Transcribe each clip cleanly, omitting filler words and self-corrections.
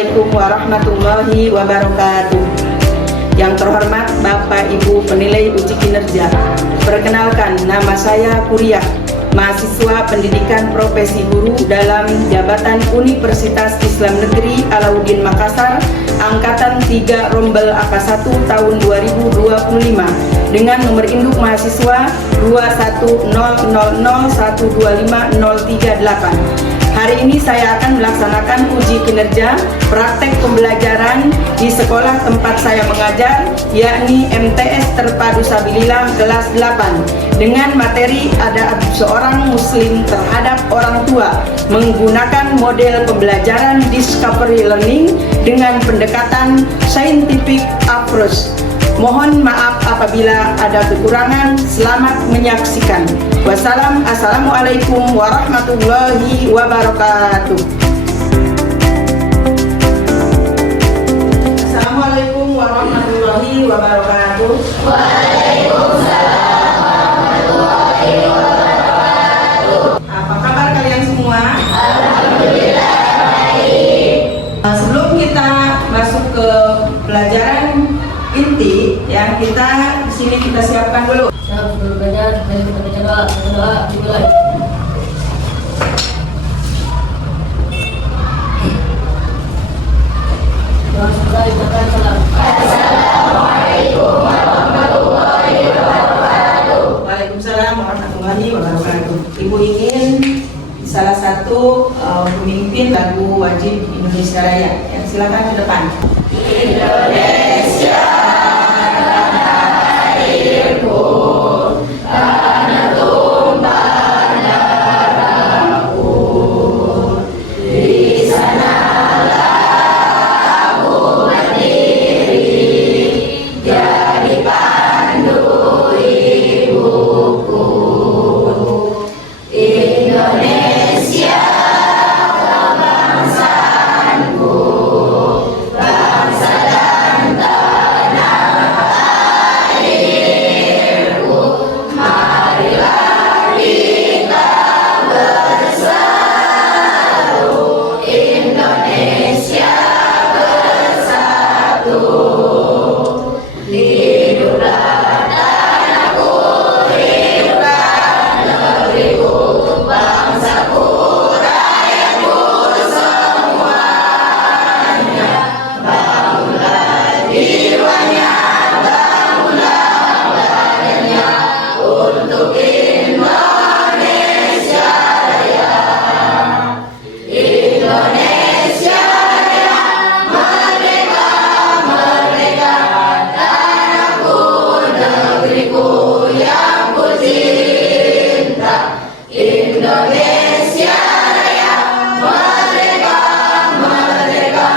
Assalamualaikum warahmatullahi wabarakatuh. Yang terhormat Bapak Ibu penilai uji kinerja, perkenalkan nama saya Kuryah, mahasiswa pendidikan profesi guru dalam jabatan Universitas Islam Negeri Alauddin Makassar, Angkatan 3 Rombel AK1 tahun 2025 dengan nomor induk mahasiswa 21000125038. Hari ini saya akan melaksanakan uji kinerja praktek pembelajaran di sekolah tempat saya mengajar, yakni MTS Terpadu Sabilillah kelas 8, dengan materi adab seorang muslim terhadap orang tua menggunakan model pembelajaran discovery learning dengan pendekatan scientific approach. Mohon maaf apabila ada kekurangan. Selamat menyaksikan. Wassalamualaikum warahmatullahi wabarakatuh. Assalamualaikum warahmatullahi wabarakatuh. Waalaikumsalam warahmatullahi wabarakatuh. Apa kabar kalian semua? Alhamdulillah baik. Sebelum kita masuk ke pelajaran inti, ya, kita di sini kita siapkan dulu. Sebelum belajar, mari kita baca doa dimulai. Assalamualaikum warahmatullahi wabarakatuh. Waalaikumsalam warahmatullahi wabarakatuh. Ibu ingin salah satu pemimpin lagu wajib Indonesia Raya. Ya, silakan ke depan. Indonesia tanah airku, tanah tumpah darahku. Di sanalah aku berdiri, jadi pandu ibuku. Indonesia kebangsaanku, bangsa dan tanah airku. Marilah kita bersatu, Indonesia bersatu. Hiduplah tanahku, hiduplah negeriku, bangsaku, rakyatku semuanya. Bangunlah jiwanya, bangunlah badannya untuk Indonesia Raya. Indonesia Raya, merdeka, merdeka, tanahku, negeriku yang ku cinta. Indonesia Raya, merdeka, merdeka,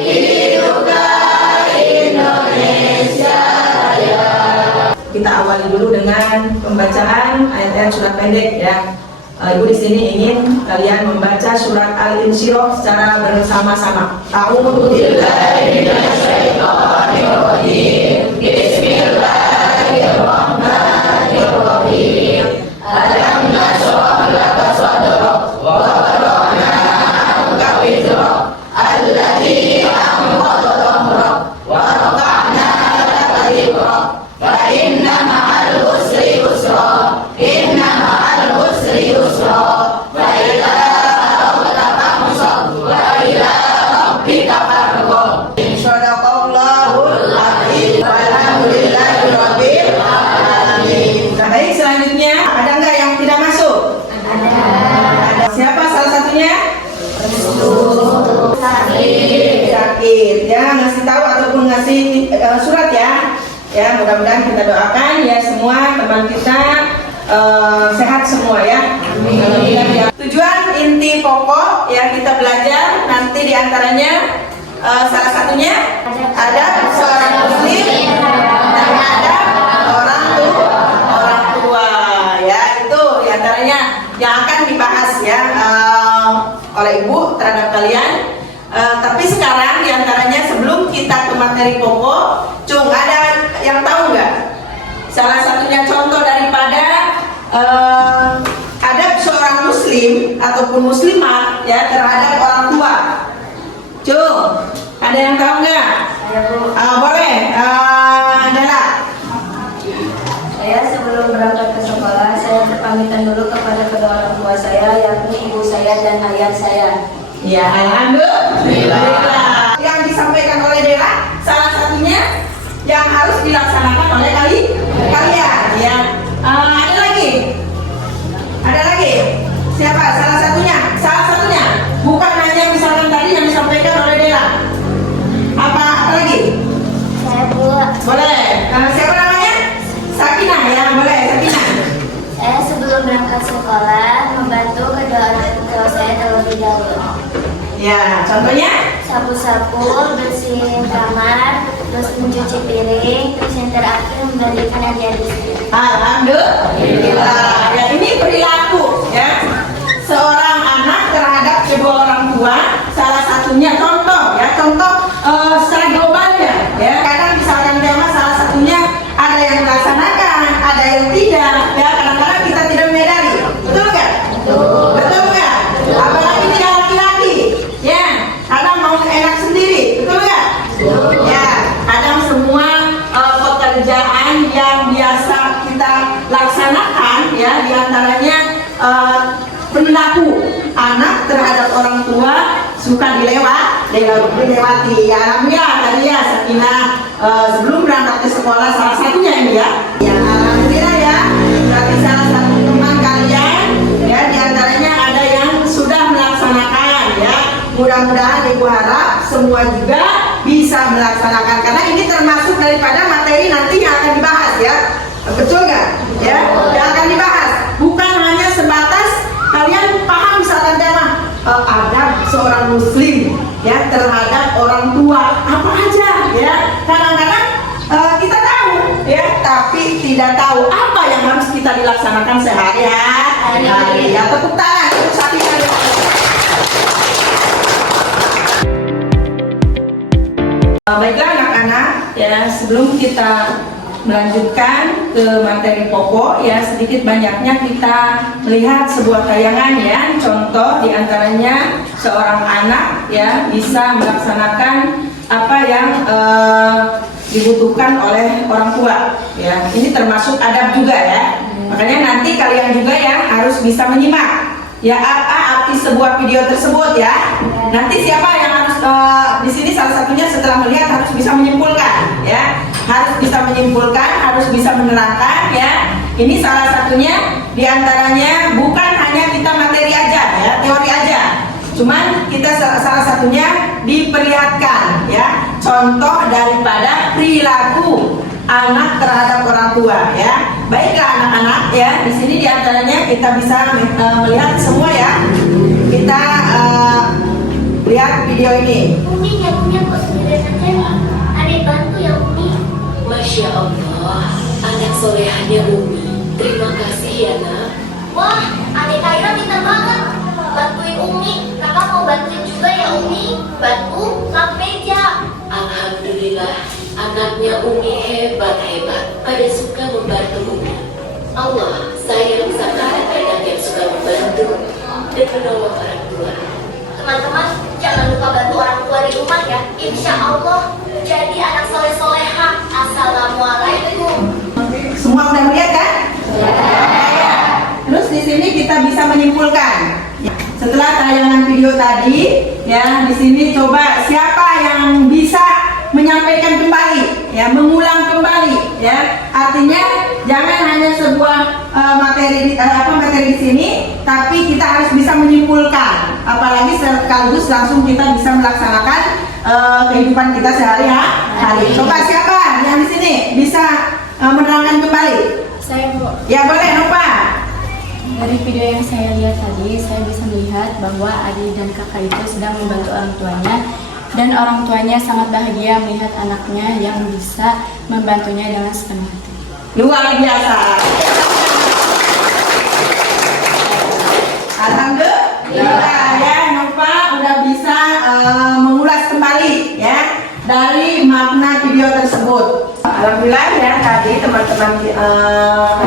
hiduplah Indonesia Raya. Kita awali dulu dengan pembacaan ayat-ayat surat pendek, ya. Ibu di sini ingin kalian membaca surat Al-Insyirah secara bersama-sama. A'udzubillahi minasyaitonirrajim. Bismillahirrahmanirrahim. Alam nashrah laka sadrak wa wada'na anka wizrak alladzi anqadha dhahrak wa rafa'na laka dhikrak fa inna ma'al usri yusra, inna ma'al usri yusra, fa idza faragta fansab wa ila rabbika farghab. Shadaqallahul azim. Walhamdulillahirabbil alamin. Baik, selanjutnya ada enggak yang tidak masuk? Ada. Siapa salah satunya? Sakit, ya, ngasih tahu ataupun ngasih surat, ya. Ya, mudah-mudahan kita doakan ya semua teman kita sehat semua, ya. Tujuan inti pokok ya kita belajar nanti diantaranya salah satunya ada seorang muslim dan ada orang tua, ya, itu diantaranya yang akan dibahas, ya, oleh ibu terhadap kalian. Tapi sekarang diantaranya sebelum kita ke materi pokok, Cung, ada yang tahu nggak? Salah satunya contoh daripada adab seorang muslim ataupun muslimat, ya, terhadap orang tua. Cung, Ada yang tahu nggak? Saya Bu. Boleh. Dela. Saya sebelum berangkat ke sekolah, saya berpamitan dulu kepada kedua orang tua saya, yakni ibu saya dan ayah saya. Ya, alhamdulillah. Yang disampaikan oleh Dela, salah satunya yang harus dilaksanakan oleh kalian. Ya. Ada lagi? Ada lagi? Siapa? Salah satunya? Salah satunya. Bukan hanya misalkan tadi yang disampaikan oleh Dela. Apa lagi? Saya Bu. Boleh. Siapa namanya? Sakinah ya, boleh. Sakinah. Saya sebelum berangkat sekolah membantu kedua orang tua saya terlebih dahulu. Ya, contohnya? Sapu-sapu, bersihin kamar, terus mencuci piring, terus yang terakhir memberikan adik-adik. Alhamdulillah. Ya, ini perilaku ya seorang anak terhadap kedua orang tua. Salah satunya contoh ya, contoh secara globalnya ya. Kadang misalkan tema salah satunya ada yang melaksanakan, ada yang tidak ya. Kadang-kadang kita tidak menyadari. Betul nggak? Betul nggak? Apalagi tidak laki-laki ya. Kadang mau enak sendiri. Betul nggak? Ya. Kadang semua pekerjaan yang biasa kita laksanakan ya, diantaranya perilaku anak terhadap orang tua suka dilewati. Ya, alhamdulillah tadi ya Sakinah sebelum berangkat ke sekolah salah satunya ini ya. Ya, alhamdulillah ya. Berarti salah satu teman kalian ya, diantaranya ada yang sudah melaksanakan ya. Mudah-mudahan Ibu harap semua juga bisa melaksanakan karena ini termasuk daripada materi nanti yang akan dibahas ya. Betul nggak? Ya, yang akan dibahas bukan hanya sebatas kalian paham misalkan tema adab seorang muslim ya terhadap orang tua apa aja ya. Kadang-kadang kita tahu ya, tapi tidak tahu apa yang harus kita dilaksanakan sehari-hari. Ya, tepuk tangan untuk Sakinah. Baiklah anak-anak ya, sebelum kita melanjutkan ke materi pokok ya, sedikit banyaknya kita melihat sebuah tayangan ya, contoh diantaranya seorang anak ya bisa melaksanakan apa yang dibutuhkan oleh orang tua ya. Ini termasuk adab juga ya, makanya nanti kalian juga yang harus bisa menyimak ya apa arti sebuah video tersebut ya. Nanti siapa yang harus di sini salah satunya setelah melihat harus bisa menyimpulkan ya, harus bisa menyimpulkan, harus bisa menerangkan ya. Ini salah satunya diantaranya bukan hanya kita materi aja ya, teori aja, cuman kita salah satunya diperlihatkan ya contoh daripada perilaku anak terhadap orang tua ya. Baiklah anak-anak ya, di sini diantaranya kita bisa melihat semua ya. Kita lihat video ini. Umi nyapunya kok sendirian aja. Adek bantu ya Umi. Masya Allah, anak solehannya Umi. Terima kasih ya nak. Wah, adek Kaira minta banget bantuin Umi. Kakak mau bantuin juga ya Umi. Bantu lap meja. Alhamdulillah, anaknya Umi hebat-hebat. Pada suka membantu Umi. Allah sayang sama anak-anak yang suka membantu dan menolong orang tua. Teman-teman, jangan lupa bantu orang tua di rumah ya. Insya Allah jadi anak soleh-soleha. Assalamualaikum. Semua udah melihat kan? Ya. Terus di sini kita bisa menyimpulkan. Setelah tayangan video tadi, ya di sini coba siapa yang bisa menyampaikan kembali, ya mengulang kembali, ya artinya jangan hanya sebuah materi di sini, tapi kita harus bisa menyimpulkan, apalagi sekaligus langsung kita bisa melaksanakan kehidupan kita sehari-hari. Coba siapa yang di sini bisa menerangkan kembali? Saya Bu, Ya boleh, Nova. dari video yang saya lihat tadi, saya bisa melihat bahwa adik dan kakak itu sedang membantu orang tuanya, dan orang tuanya sangat bahagia melihat anaknya yang bisa membantunya dengan sepenuh hati. Luar biasa. Alhamdulillah ya, Nova udah bisa mengulas kembali ya dari makna video tersebut. Alhamdulillah ya, tadi teman-teman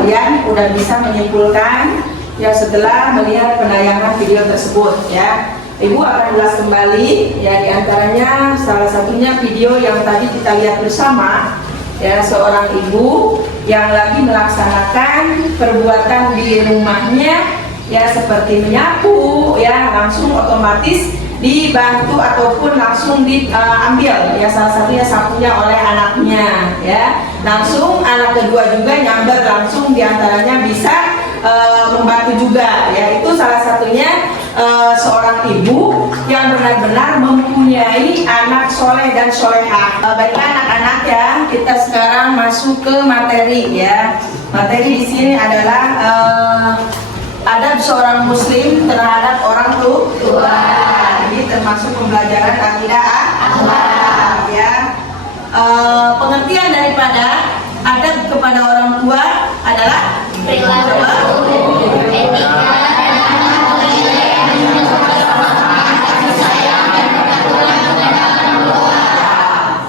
kalian udah bisa menyimpulkan ya setelah melihat penayangan video tersebut ya. Ibu akan ulas kembali ya, diantaranya salah satunya video yang tadi kita lihat bersama ya, seorang ibu yang lagi melaksanakan perbuatan di rumahnya ya, seperti menyapu ya, langsung otomatis dibantu ataupun langsung diambil ya, salah satunya sapunya oleh anaknya ya, langsung anak kedua juga nyamber langsung, diantaranya bisa membantu juga ya. Itu salah satunya seorang ibu yang benar-benar mempunyai anak soleh dan solehah. Baiklah anak-anak ya, kita sekarang masuk ke materi ya. Materi di sini adalah adab seorang muslim terhadap orang tua. Ini termasuk pembelajaran akidah akhlak ya. Pengertian daripada adab kepada orang tua adalah Perilaku, etika,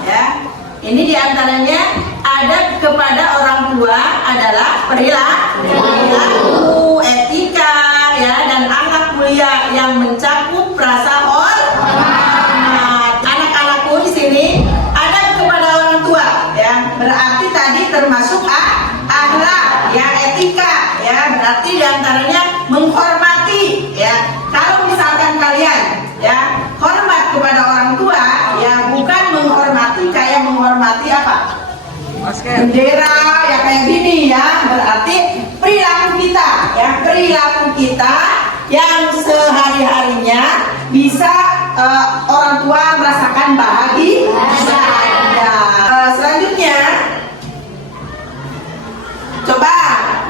ya. Ini diantaranya adab kepada orang tua adalah perilaku, etika ya, dan akhlak mulia yang mencakup rasa hormat. Anak-anakku di sini adab kepada orang tua ya, berarti tadi termasuk akhlak ya, etika ya, berarti diantaranya menghormati ya. Kalau misalkan kalian ya hormat kepada orang tua ya, bukan menghormati kayak menghormati apa? Bendera ya kayak gini ya, berarti perilaku kita ya, perilaku kita yang sehari-harinya bisa orang tua merasakan bahagia. Selanjutnya coba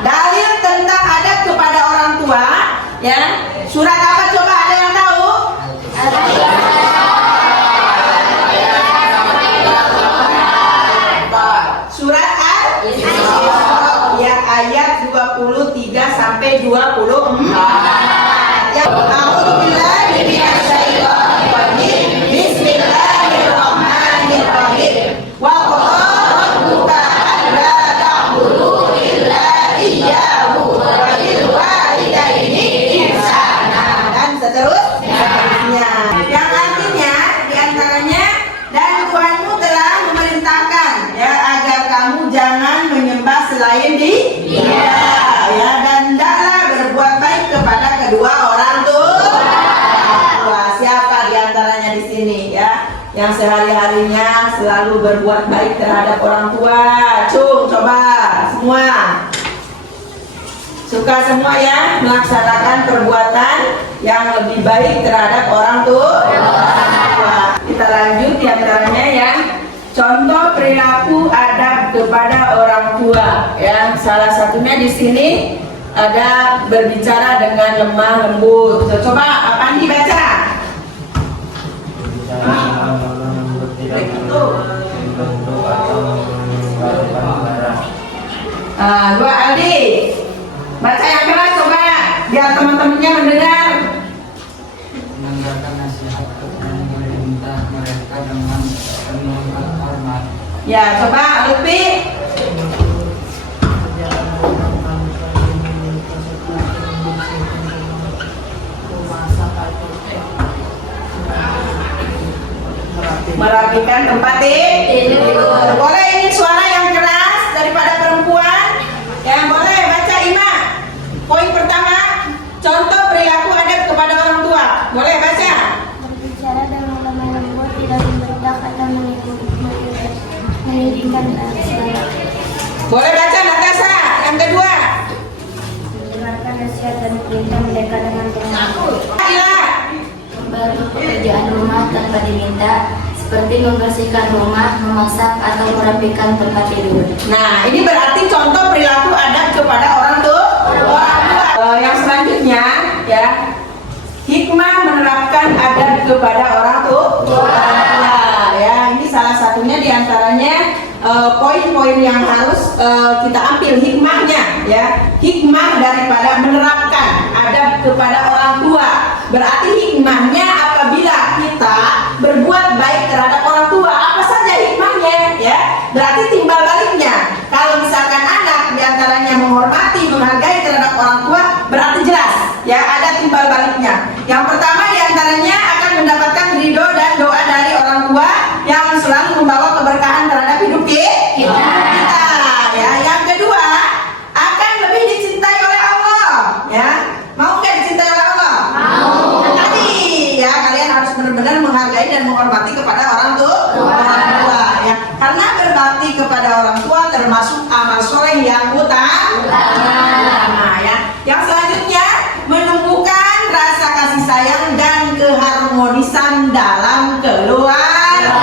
dalil tentang adab kepada orang tua ya, surat apa coba, ada yang tahu? Surat Al-Isra ya, ayat 23 sampai 24 ya. A'udzubillahi minasyaitonir rajim. Bismillahirrahmanirrahim. Wa qala rabbuka alla ta'budu illa iyyahu wa bil walidaini ihsana, dan seterusnya. Yang artinya diantaranya, dan Tuhanmu telah memerintahkan ya agar kamu jangan menyembah selain Dia ya, dan hendaklah berbuat baik kepada kedua orang tua. Siapa diantaranya di sini ya yang sehari-harinya selalu berbuat baik terhadap orang tua? Coba semua suka semua ya melaksanakan perbuatan yang lebih baik terhadap orang tua. Kita lanjut diantaranya yang contoh perilaku adab kepada orang tua ya, salah satunya di sini ada berbicara dengan lemah lembut. Coba apa nih baca? Dua Aldi, baca yang keras coba biar teman-temannya mendengar. Mendengarkan nasihat dan memerintah mereka dengan penuh hormat. Ya coba Lutfi. Merapikan tempat tidur. Boleh ini suara yang keras daripada perempuan? Ya boleh, baca Ima. Poin pertama, contoh perilaku adab kepada orang tua. Boleh baca? Berbicara dengan lemah lembut, tidak memberontak atau meninggikan suara. Boleh baca Natasha. Yang kedua, Mendengarkan nasihat dan perintah mereka dengan hormat. Ila. Membantu pekerjaan rumah tanpa diminta, seperti membersihkan rumah, memasak, atau merapikan tempat tidur. Nah, ini berarti contoh perilaku adab kepada orang tua. Yang selanjutnya ya, hikmah menerapkan adab kepada orang tua. Ya, ini salah satunya diantaranya poin-poin yang harus kita ambil hikmahnya ya. Hikmah daripada menerapkan adab kepada orang tua. Berarti hikmahnya apabila kita berbuat baik terhadap orang tua, apa saja hikmahnya ya? Berarti timbal baliknya. Kalau misalkan anak diantaranya menghormati, menghargai terhadap orang tua, berarti jelas ya ada timbal baliknya. Yang pertama diantaranya diantaranya akan mendapatkan ridho dan doa dari orang tua yang selalu membawa keberkahan terhadap hidup kita. Ya, yang kedua akan lebih dicintai oleh Allah. Ya, mau nggak dicintai oleh Allah? Mau. Tadi ya kalian harus benar-benar menghargai dan menghormati kepada orang tua. Ya, karena berbakti kepada orang tua termasuk amal soleh yang utama. Ya, yang selanjutnya menumbuhkan rasa kasih sayang dan keharmonisan dalam keluarga.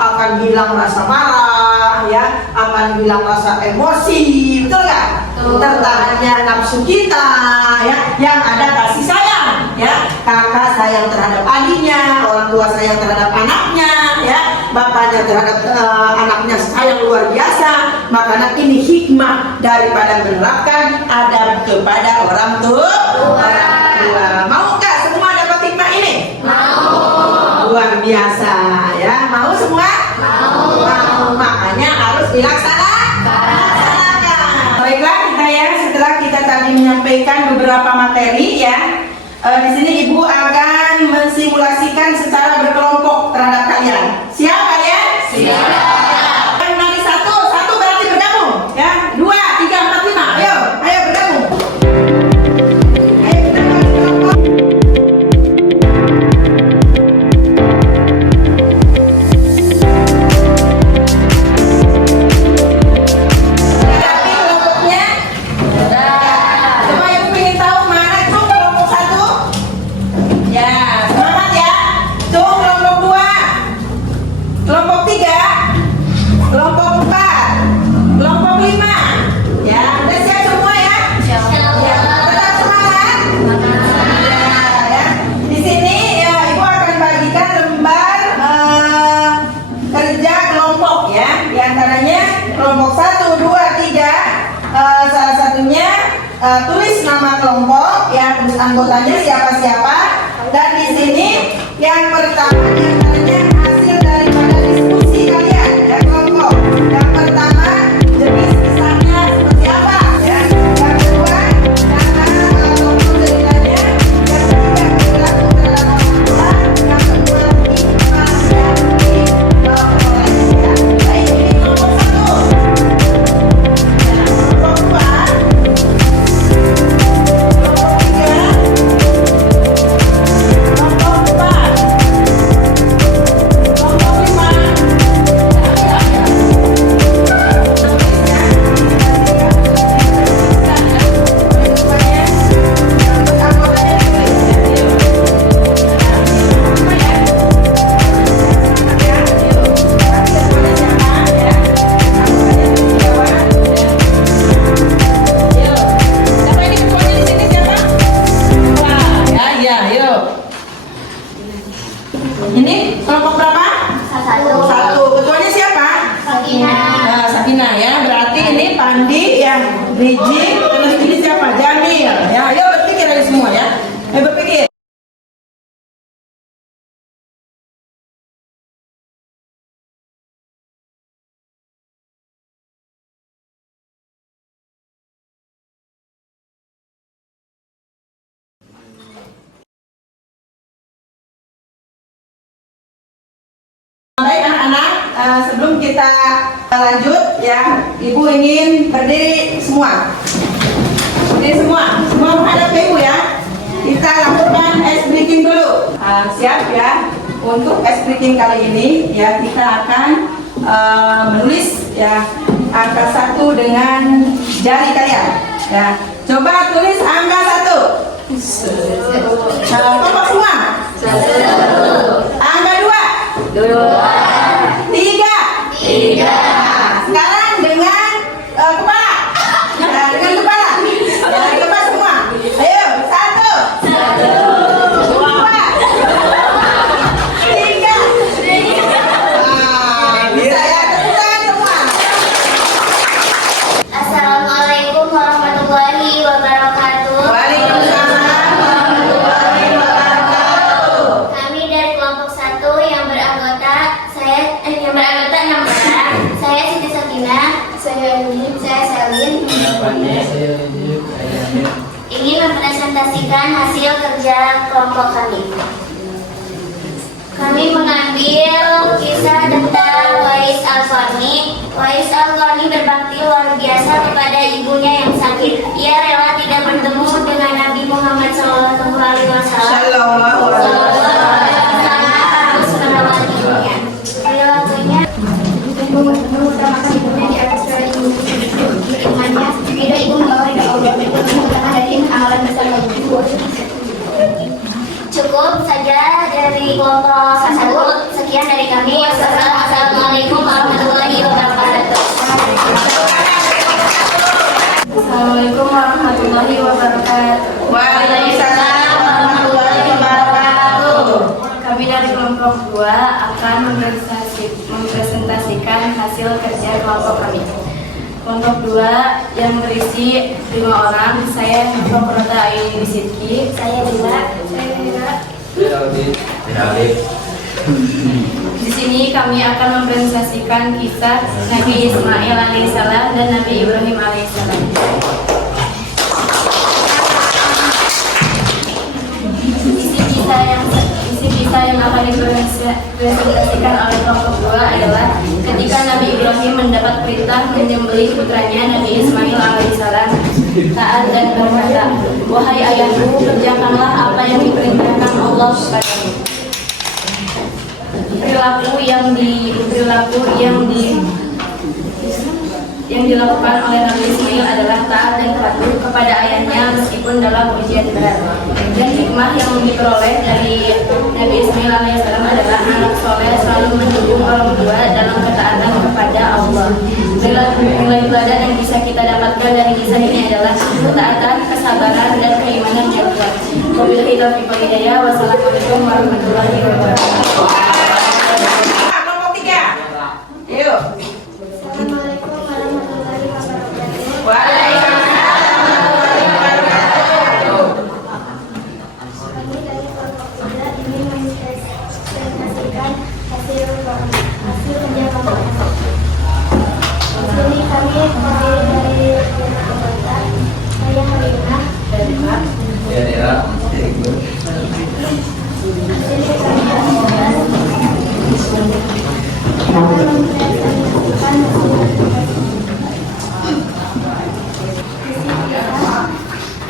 Akan hilang rasa marah, ya, akan hilang rasa emosi, betul nggak? Tertanamnya nafsu kita, ya, yang ada kasih sayang, ya, kakak sayang terhadap adiknya, orang tua sayang terhadap anaknya, ya, bapaknya terhadap anaknya sayang luar biasa. Makanya ini hikmah daripada menerapkan adab kepada orang tua. Mau nggak semua dapat hikmah ini? Mau. Luar biasa, ya. Mau semua? Mau. Makanya harus dilaksanakan. Baiklah kita ya, setelah kita tadi menyampaikan beberapa materi ya, di sini ibu akan mensimulasikan secara berkelompok terhadap kalian. Siap kalian? Siap. Yang nanti satu berarti bergabung, ya. 2, 3, 4, 5. Ayo bergabung. Ayo kita bagi kelompok. Kelompoknya? Coba ibu ingin tahu mana itu kelompok 1? Ya, semangat ya. Tuh kelompok 2, kelompok 3, kelompok 4, kelompok 5. Ya, udah siap semua ya? Ya, tetap semangat. Ya. Di sini ya ibu akan bagikan lembar kerja kelompok ya. Di antaranya kelompok 1, 2, 3. Salah satunya tulis nama kelompok ya, tulis anggotanya siapa-siapa. Dan di sini yang pertama diantaranya hasil daripada diskusi kalian ya kelompok. Yang pertama jenis pisangnya seperti apa ya. Yang kedua nama kelompok ceritanya. Yang ketiga perilaku terhadap orang tua. Yang kedua hikmah yang dibawa oleh ya. Baik, ini kelompok 1. Ya, kelompok 2, kelompok 3, kelompok 4, kelompok 5. Ini kelompok berapa? 1. Ketuanya siapa? Sakina ya. Berarti ini Pandi ya, Riji, terus ini siapa? Jamil. Ya, ayo berpikir aja semua ya. Ayo berpikir. Baik anak-anak, sebelum kita lanjut ya, ibu ingin berdiri semua. Berdiri semua menghadap ke ibu ya. Kita lakukan ice breaking dulu. Siap ya. Untuk ice breaking kali ini ya kita akan menulis ya angka 1 dengan jari kalian. Ya, coba tulis angka 1. Kelompok semua. 1. Angka 2. 3. Sekarang dengan kepala. Nah, dengan kepala. Coba semua. Ayo, 1. 2. 3. Bisa ya, tepuk tangan semua. Assalamualaikum warahmatullahi wabarakatuh. Waalaikumsalam warahmatullahi wabarakatuh. Kami dari kelompok 1 yang beranggota mempresentasikan hasil kerja kelompok kami. Kami mengambil kisah tentang Wais Al-Qarni. Wais Al-Qarni berbakti luar biasa kepada ibunya yang sakit. Ia rela tidak bertemu dengan Nabi Muhammad SAW. Harus merawat ibunya. Perilakunya mengutamakan ibunya di atas imannya. Tidak ibu membawa ridha Allah. Karena dari amalan bersama ibu. Cukup saja dari kelompok 1. Sekian dari kami. Wassalamualaikum warahmatullahi wabarakatuh. Assalamualaikum warahmatullahi wabarakatuh. Waalaikumsalam warahmatullahi wabarakatuh. Kami dari kelompok 2 akan mempresentasikan hasil kerja kelompok kami. Kelompok 2 yang berisi 5 orang. Saya Nurul Aini Sidki. Saya Bila. Di sini kami akan mempresentasikan kisah Nabi Ismail alaihissalam dan Nabi Ibrahim alaihissalam. Isi kisah yang akan dipresentasikan oleh kelompok 2 adalah ketika Nabi Ibrahim mendapat perintah menyembelih putranya Nabi Ismail alaihissalam, taat dan berkata, "Wahai ayahku, kerjakanlah apa yang diperintahkan Allah kepadamu." Perilaku yang dilakukan oleh Nabi Ismail adalah taat dan patuh kepada ayahnya meskipun dalam ujian berat. Dan hikmah yang diperoleh dari Nabi Ismail alaihissalam adalah anak soleh selalu mendukung orang tua dalam ketaatan kepada Allah. Nilai ibadah yang bisa kita dapatkan dari kisah ini adalah ketaatan, kesabaran, dan keimanan yang kuat. Wabillahi taufiq wal hidayah. Wassalamualaikum warahmatullahi wabarakatuh. Kelompok 3. Yuk. Assalamualaikum warahmatullahi wabarakatuh. Waalaikumsalam warahmatullahi wabarakatuh. Kami dari kelompok 3 ingin mempresentasikan hasil kerja kelompok kami. Di sini kami terdiri dari 5 anggota. Saya Halimah.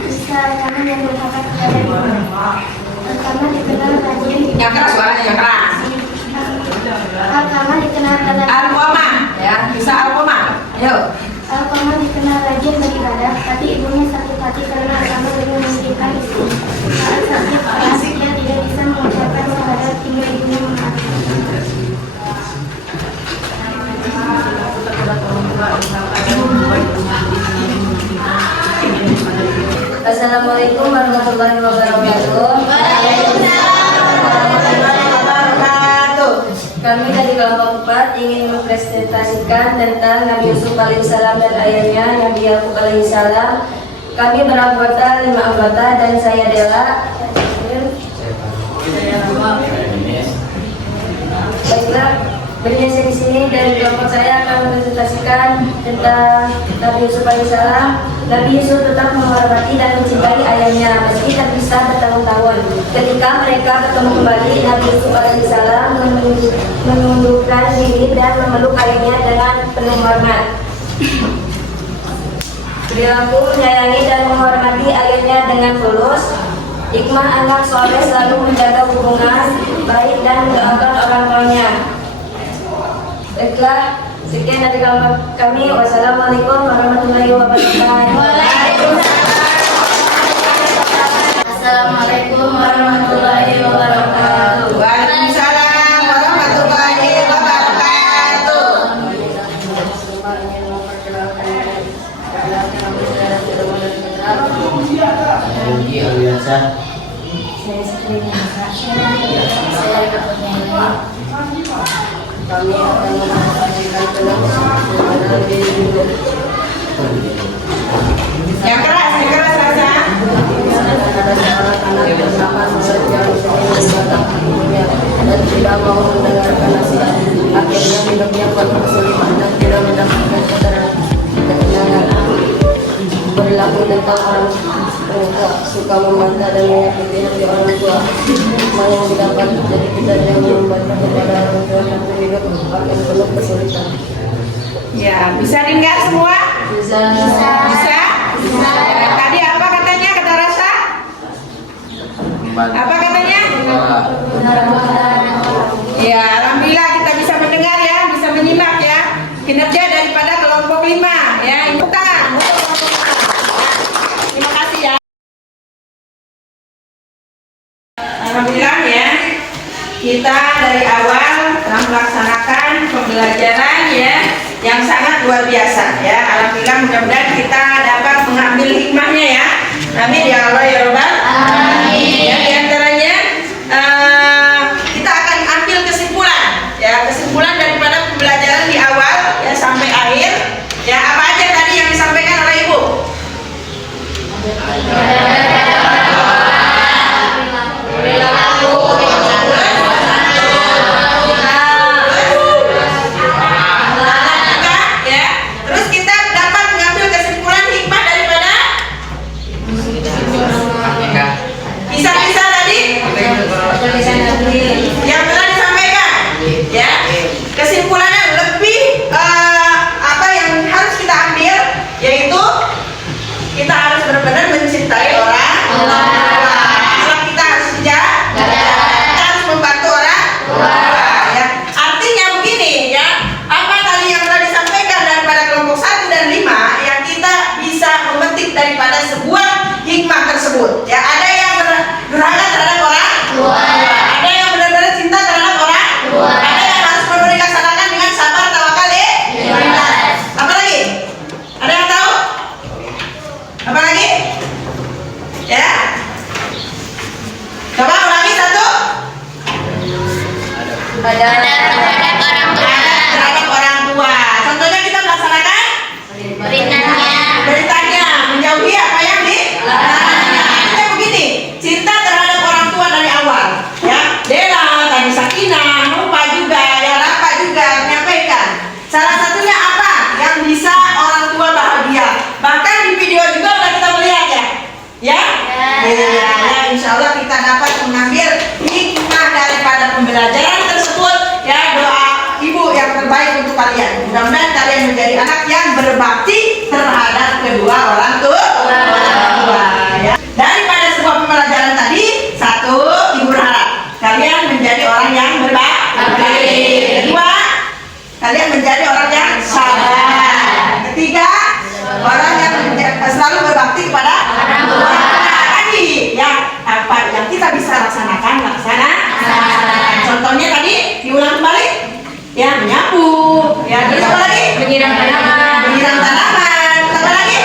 Bisa kami yang merupakan kepada Al-Qamar dikenal rajin. Yang keras suaranya, yang keras. Al-Qamar dikenal rajin. Al-Qamar, ya, bisa Al-Qamar. Yuk. Al-Qamar dikenal rajin beribadah, tapi ibunya sakit hati karena Al-Qamar belum memikirkan istri. Saat sakit keras, ia tidak bisa mengucapkan syahadat hingga ibunya mengatakan. Assalamualaikum warahmatullahi wabarakatuh. Kami dari kelompok 4 ingin mempresentasikan tentang Nabi Yusuf alaihissalam dan ayahnya Nabi Yakub alaihissalam. Kami beranggota 5 anggota dan saya Dela. Baiklah, berbiasa di sini dari kelompok saya akan mempresentasikan tentang Nabi Yusuf alaihissalam. Nabi Yusuf tetap menghormati dan mencintai ayahnya meski terpisah bertahun-tahun. Ketika mereka bertemu kembali, Nabi Yusuf alaihissalam menundukkan diri dan memeluk ayahnya dengan penuh hormat. Perilaku menyayangi dan menghormati ayahnya dengan tulus. Hikmah anak soleh selalu menjaga hubungan baik dan mendoakan orang tuanya. Baiklah, sekian dari kelompok kami. Wassalamualaikum warahmatullahi wabarakatuh. Assalamualaikum warahmatullahi wabarakatuh. Waalaikumsalam warahmatullahi wabarakatuh. Saya Sri Nisa. Saya dapatnya kami akan mempresentasikan tentang diri hidup. Yang keras Raja. Ada seorang anak bernama Nurul yang ibunya dan tidak mau mendengarkan nasihat. Akhirnya hidupnya penuh kesulitan dan tidak mendapatkan ketenangan. Berlaku tentang kesalahan, suka membantah dan menyakiti hati orang tua. Hikmah yang didapat jadi kita yang membantah kepada orang tua yang hidup akan penuh kesulitan. Ya, bisa dengar semua? Bisa. Bisa? Ya, tadi apa katanya, kata Rasa? Apa katanya? Ya, alhamdulillah kita bisa mendengar ya, bisa menyimak ya. Kinerja daripada kelompok 5 ya. Bukan. Terima kasih ya. Alhamdulillah ya. Kita dari awal telah melaksanakan pembelajaran ya yang sangat luar biasa ya. Alhamdulillah, mudah-mudahan kita dapat mengambil hikmahnya ya. Amin ya Allah ya Rabbal alamin. Ya, di antaranya kita akan ambil kesimpulan ya, kesimpulan daripada pembelajaran di awal ya sampai akhir ya. Apa aja tadi yang disampaikan oleh Ibu? Terus kita dapat mengambil kesimpulan hikmah daripada kisah-kisah tadi yang telah disampaikan ya. Kesimpulannya lebih apa yang harus kita ambil, yaitu kita harus benar-benar mencintai orang tua. Kita harus sejahtera, kita harus membantu orang tua ya. Artinya begini ya, apa tadi yang telah disampaikan daripada kelompok 1 dan 5 yang kita bisa memetik daripada sebuah hikmah tersebut ya. Ada yang durhaka terhadap orang tua, ada yang benar-benar cinta terhadap orang tua, ada yang harus dilaksanakan dengan sabar, tawakal, ikhlas. Apa lagi? Ada yang tahu? Apa lagi? Ya. Coba ulangi satu. Ada terhadap orang tua. Terhadap orang tua. Contohnya kita melaksanakan beritanya, menjauhi apa yang dilarangnya. Artinya begini, cinta terhadap orang tua dari awal ya. Dela, tadi Sakinah, Nupa juga, ya Rafa juga menyampaikan. Salah satunya apa yang bisa orang tua bahagia. Bahkan di video juga udah kita melihat ya. Ya? Ya, insya Allah kita dapat mengambil hikmah daripada pembelajaran tersebut ya. Doa ibu yang terbaik untuk kalian. Mudah-mudahan kalian menjadi anak yang berbakti terhadap kedua orang tua ya. Daripada sebuah pembelajaran tadi, satu, ibu berharap kalian menjadi orang yang berbakti. Kedua, kalian menjadi orang yang sabar. Ketiga, orang yang selalu berbakti kepada orang tua. Tadi ya, apa yang kita bisa laksanakan, laksanakan. Contohnya tadi diulang kembali ya, menyapu ya. Terus apa lagi? Menyiram tanaman. Apa lagi?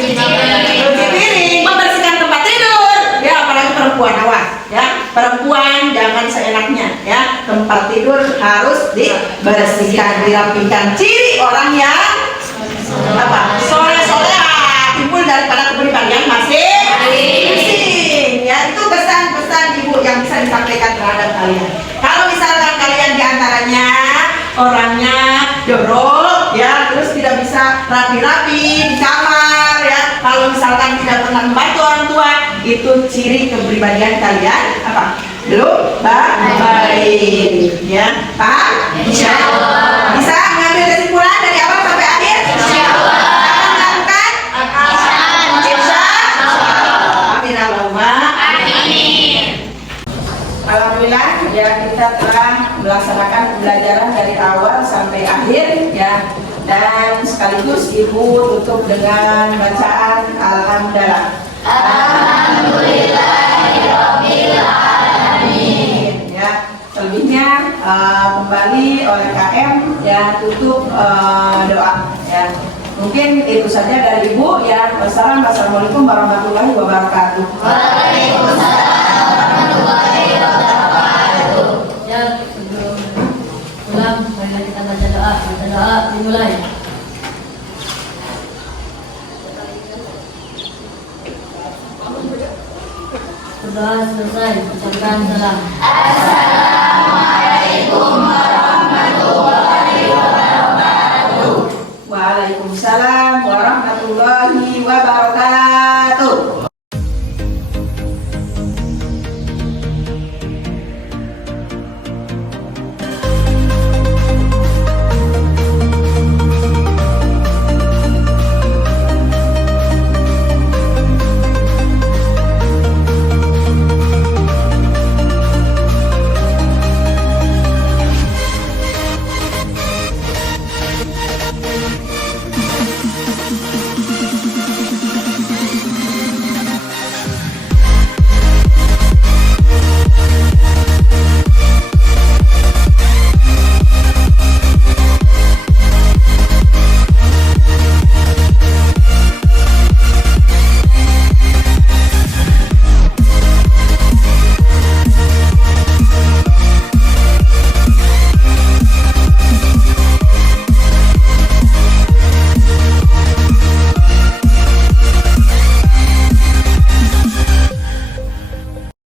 Cuci piring, membersihkan tempat tidur ya. Apalagi perempuan, awas ya, perempuan jangan seenaknya ya, tempat tidur harus dibersihkan, dirapikan. Ciri orang yang apa? Soleh-soleha, timbul daripada kepribadian masing-masing ya. Itu pesan-pesan ibu yang bisa disampaikan terhadap kalian. Kalau misalkan kalian diantaranya orangnya jorok ya, terus tidak bisa rapi-rapi di kamar ya, kalau misalkan tidak pernah membantu orang tua, itu ciri kepribadian kalian apa? Belum baik ya. Paham? Insyaallah. Bisa mengambil kesimpulan dari awal sampai akhir? Insyaallah. Akan melakukan? Insyaallah. Amin Allahumma amin. Alhamdulillah ya, kita telah melaksanakan pembelajaran dari awal sampai akhir ya. Dan sekaligus ibu tutup dengan bacaan alhamdulillah. Alhamdulillahirabbil alamin. Ya, selebihnya kembali oleh KM ya, tutup doa ya. Mungkin itu saja dari ibu ya. Wassalamualaikum warahmatullahi wabarakatuh. Waalaikumsalam warahmatullahi wabarakatuh. Ya, sebelum pulang, mari kita baca doa. Baca doa dimulai. Doa selesai, ucapkan salam. Assalamualaikum warahmatullahi wabarakatuh. Waalaikumsalam warahmatullahi wabarakatuh. wabarakatuh.